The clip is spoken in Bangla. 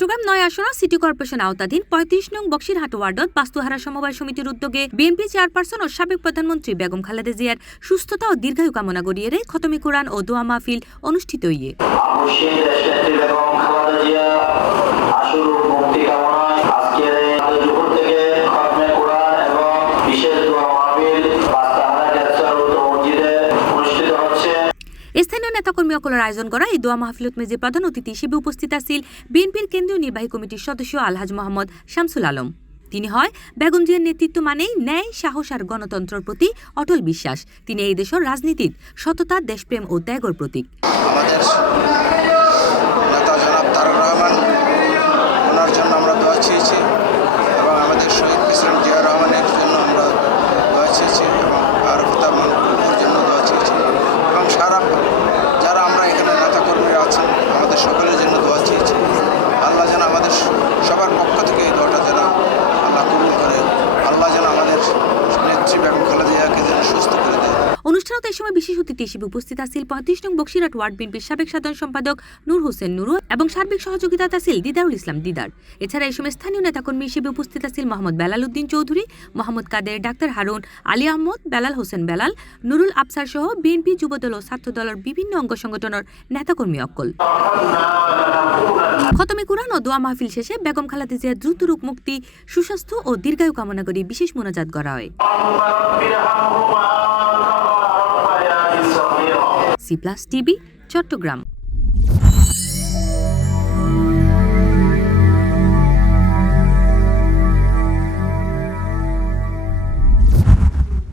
চট্টগ্রাম ৯ আসন সিটি কর্পোরেশন আওতাধীন ৩৫ নং বক্সিরহাট ওয়ার্ডত বাস্তুহারা সমবায় সমিতির উদ্যোগে বিএনপি চেয়ারপারসন ও সাবেক প্রধানমন্ত্রী বেগম খালেদা জিয়ার সুস্থতা ও দীর্ঘায়ু কামনা করিয়ে খতমে কোরআন ও দোয়া মাহফিল অনুষ্ঠিত হইয়ে। স্থানীয় নেতাকর্মী অকলের আয়োজন করা এই দোয়া মাহফিলত মেজে প্রধান অতিথি হিসেবে উপস্থিত আছেন বিএনপির কেন্দ্রীয় নির্বাহী কমিটির সদস্য আলহাজ মোহাম্মদ শামসুল আলম। তিনি হয় বেগম জিয়ার নেতৃত্ব মানেই ন্যায়, সাহস আর গণতন্ত্রের প্রতি অটল বিশ্বাস। তিনি এই দেশের রাজনীতির সততা, দেশপ্রেম ও ত্যাগের প্রতীক। আমাদের নেতা জনাব তারেক রহমান, ওনার জন্য আমরা দোয়া চেয়েছি এবং আমাদের শহীদ প্রেসিডেন্ট জিয়া রহমানের জন্য আমরা দোয়া চেয়েছি এবং আরফতার মানুষের জন্য দোয়া চেয়েছি এবং সারা যারা আমরা এখানে নেতাকর্মীরা আছেন আমাদের সকলের জন্য দোয়া চেয়েছি। আল্লাহ যেন আমাদের সবার পক্ষ থেকে এই দোয়াটা যেন আল্লাহ কবুল করে, আল্লাহ যেন আমাদের নেত্রী বেগম খালেদা জিয়াকে যেন সুস্থ করে দেয়। অনুষ্ঠানত এই সময় বিশেষ অতিথি হিসেবে উপস্থিত আছেন ৩৫ নং বক্সিরহাট ওয়ার্ড বিএনপির সাবেক সাধারণ সম্পাদক নূর হোসেন নুরু এবং সার্বিক সহযোগিতা আছেন দিদারুল ইসলাম দিদার। এছাড়া এই সময় স্থানীয় নেতাকর্মী হিসেবে উপস্থিত আছেন মোহাম্মদ বেলাল উদ্দিন চৌধুরী, মোহাম্মদ কাদের, ডাক্তার হারুন, আলী আহমদ, বেলাল হোসেন বেলাল, নুরুল আফসার সহ বিএনপি, যুবদল ও ছাত্রদলের বিভিন্ন অঙ্গ সংগঠনের নেতাকর্মী অকল। খতমে কোরআন ও দোয়া মাহফিল শেষে বেগম খালেদা জিয়ার দ্রুত রোগ মুক্তি, সুস্বাস্থ্য ও দীর্ঘায়ু কামনা করে বিশেষ মোনাজাত করা হয়। C+ TV, Chittagong.